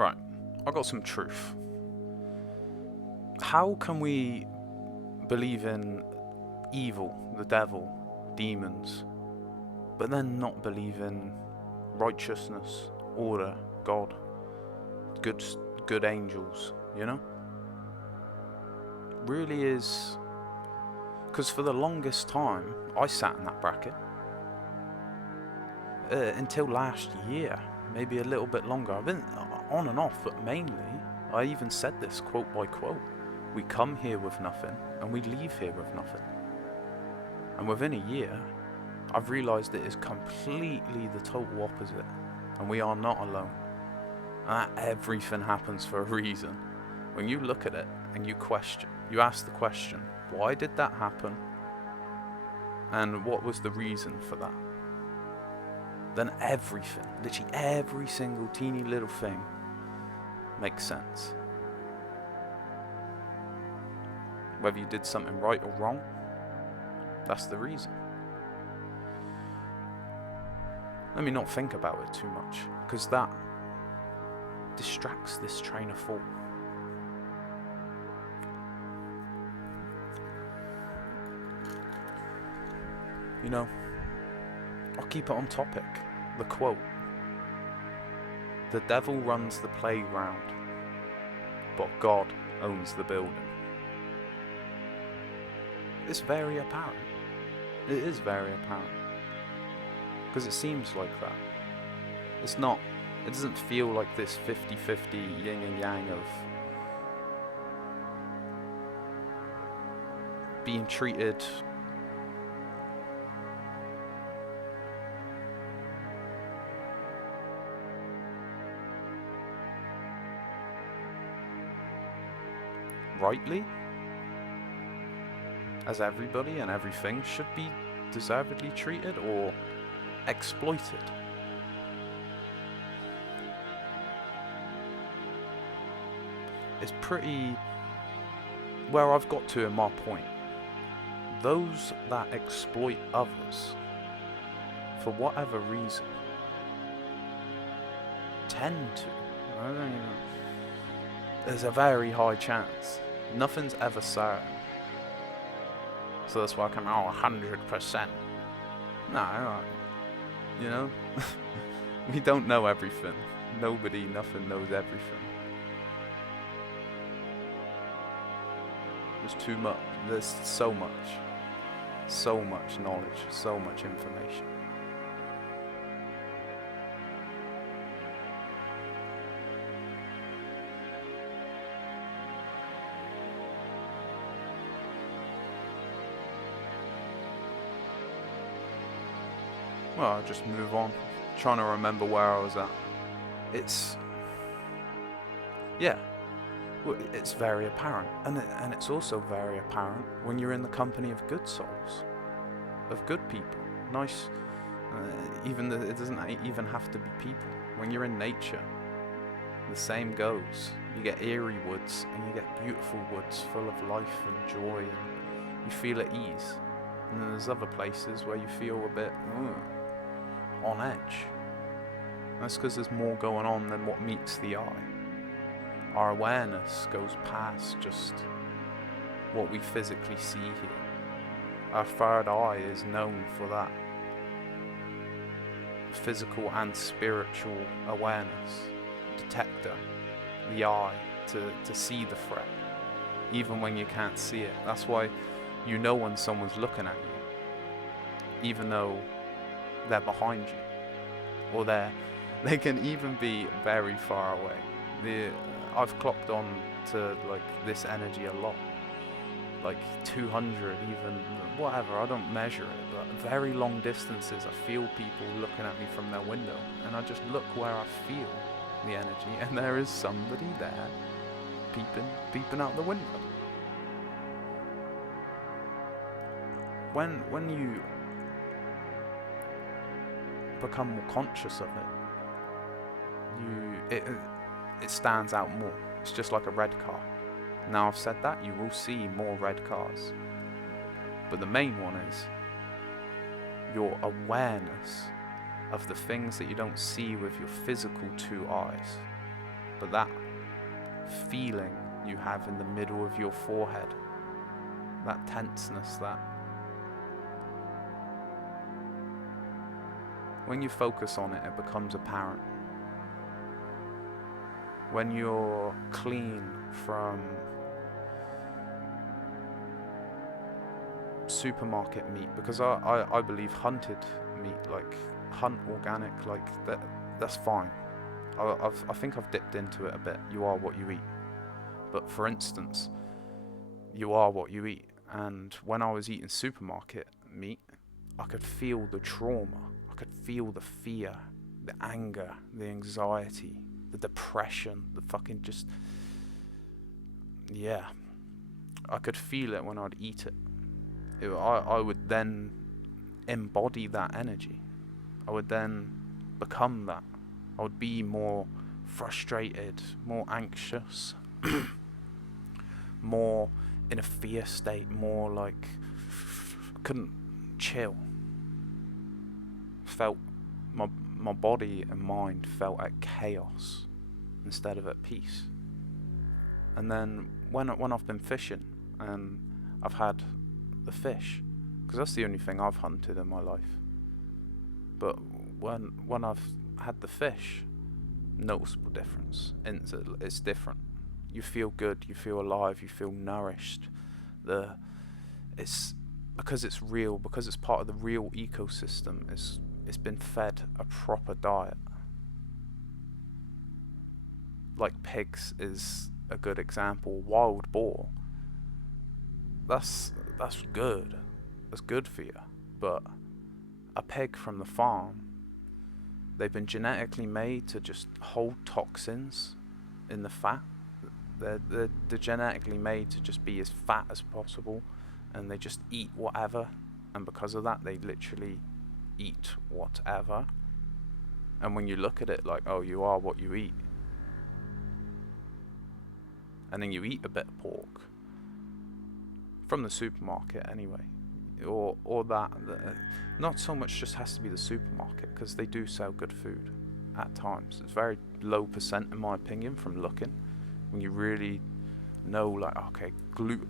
Right, I got some truth. How can we believe in evil, the devil, demons, but then not believe in righteousness, order, God, good angels, you know? Really is... Because for the longest time, I sat in that bracket. Until last year, maybe a little bit longer. I've been on and off, but mainly, I even said this quote by quote. We come here with nothing, and we leave here with nothing. And within a year, I've realised it is completely the total opposite, and we are not alone. And that everything happens for a reason. When you look at it and you ask the question, why did that happen? And what was the reason for that? Then everything, literally every single teeny little thing, makes sense. Whether you did something right or wrong, that's the reason. Let me not think about it too much, because that distracts this train of thought. You know, I'll keep it on topic. The quote. The devil runs the playground, but God owns the building. It's very apparent. It is very apparent. Because it seems like that. It's not, it doesn't feel like this 50-50 yin and yang of being treated rightly, as everybody and everything should be deservedly treated, or exploited. It's pretty where I've got to in my point. Those that exploit others, for whatever reason, tend to, I don't even know, there's a very high chance. Nothing's ever certain. So that's why I come, 100%. No, you know? We don't know everything. Nothing knows everything. There's too much. There's so much knowledge, so much information. Well, I'll just move on. Trying to remember where I was at. It's very apparent, and it's also very apparent when you're in the company of good souls, of good people, nice. It doesn't even have to be people. When you're in nature, the same goes. You get eerie woods, and you get beautiful woods full of life and joy, and you feel at ease. And then there's other places where you feel a bit on edge. That's because there's more going on than what meets the eye. Our awareness goes past just what we physically see here. Our third eye is known for that. Physical and spiritual awareness. Detector. The eye to see the threat. Even when you can't see it. That's why you know when someone's looking at you. Even though they're behind you. Or they can even be very far away. I've clocked on to like this energy a lot, like 200, even whatever. I don't measure it, but very long distances. I feel people looking at me from their window, and I just look where I feel the energy, and there is somebody there, peeping out the window. When you become more conscious of it, it stands out more. It's just like a red car. Now I've said that, you will see more red cars. But the main one is your awareness of the things that you don't see with your physical two eyes. but that feeling you have in the middle of your forehead, that tenseness, that when you focus on it, it becomes apparent. When you're clean from supermarket meat, because I believe hunted meat, like hunt organic, like that's fine. I think I've dipped into it a bit. You are what you eat. But for instance, you are what you eat. And when I was eating supermarket meat, I could feel the trauma. I could feel the fear, the anger, the anxiety, the depression, the fucking just... Yeah. I could feel it when I'd eat it. I would then embody that energy. I would then become that. I would be more frustrated, more anxious, more in a fear state, more like couldn't chill. Felt my body and mind felt at chaos instead of at peace. And then when I've been fishing and I've had the fish, because that's the only thing I've hunted in my life, but when I've had the fish, noticeable difference. It's different. You feel good, you feel alive, you feel nourished. It's because it's real, because it's part of the real ecosystem. It's been fed a proper diet. Like pigs is a good example. Wild boar. That's good. That's good for you. But a pig from the farm, they've been genetically made to just hold toxins in the fat. They're genetically made to just be as fat as possible, and they just eat whatever, and because of that they literally eat whatever. And when you look at it like, oh, you are what you eat, and then you eat a bit of pork from the supermarket anyway, or that not so much just has to be the supermarket, because they do sell good food at times. It's very low percent in my opinion from looking. When you really know, like, okay,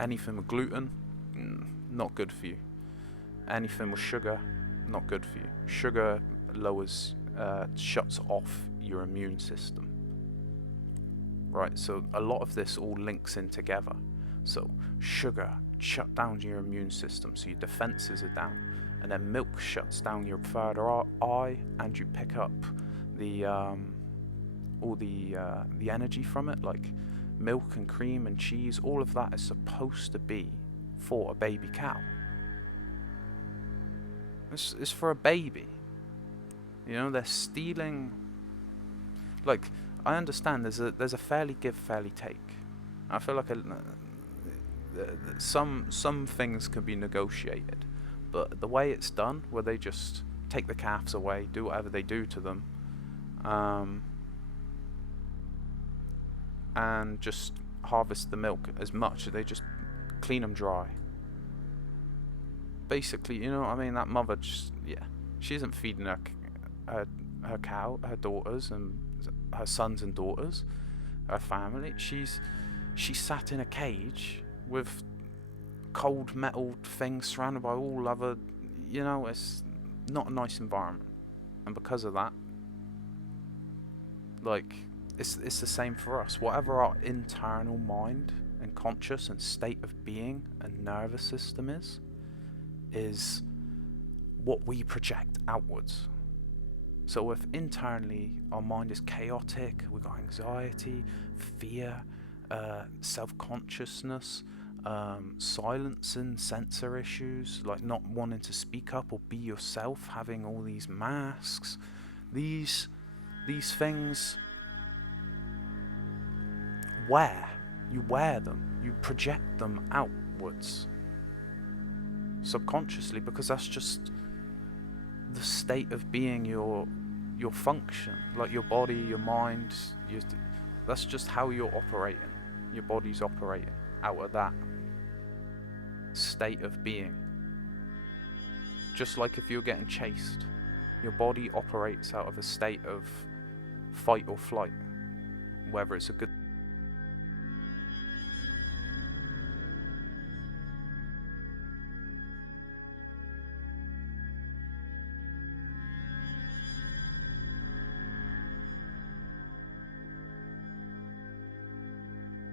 anything with gluten, not good for you. Anything with sugar, not good for you. Sugar shuts off your immune system. Right, so a lot of this all links in together. So sugar shut down your immune system, so your defenses are down. And then milk shuts down your third eye, and you pick up the all the energy from it, like milk and cream and cheese. All of that is supposed to be for a baby cow. It's for a baby. You know, they're stealing. Like, I understand there's a fairly give, fairly take. I feel like some things can be negotiated, but the way it's done, where they just take the calves away, do whatever they do to them, and just harvest the milk as much, they just clean them dry. Basically, you know what I mean? That mother just, she isn't feeding her cow, her daughters and her sons and daughters, her family. She's sat in a cage with cold metal things surrounded by all other, it's not a nice environment. And because of that, like, it's the same for us. Whatever our internal mind and conscious and state of being and nervous system is what we project outwards. So if internally our mind is chaotic, we've got anxiety, fear, self-consciousness, silence and sensor issues, like not wanting to speak up or be yourself, having all these masks, these things, you wear them, you project them outwards subconsciously, because that's just the state of being, your function, like your body, your mind, that's just how you're operating. Your body's operating out of that state of being. Just like if you're getting chased, your body operates out of a state of fight or flight. whether it's a good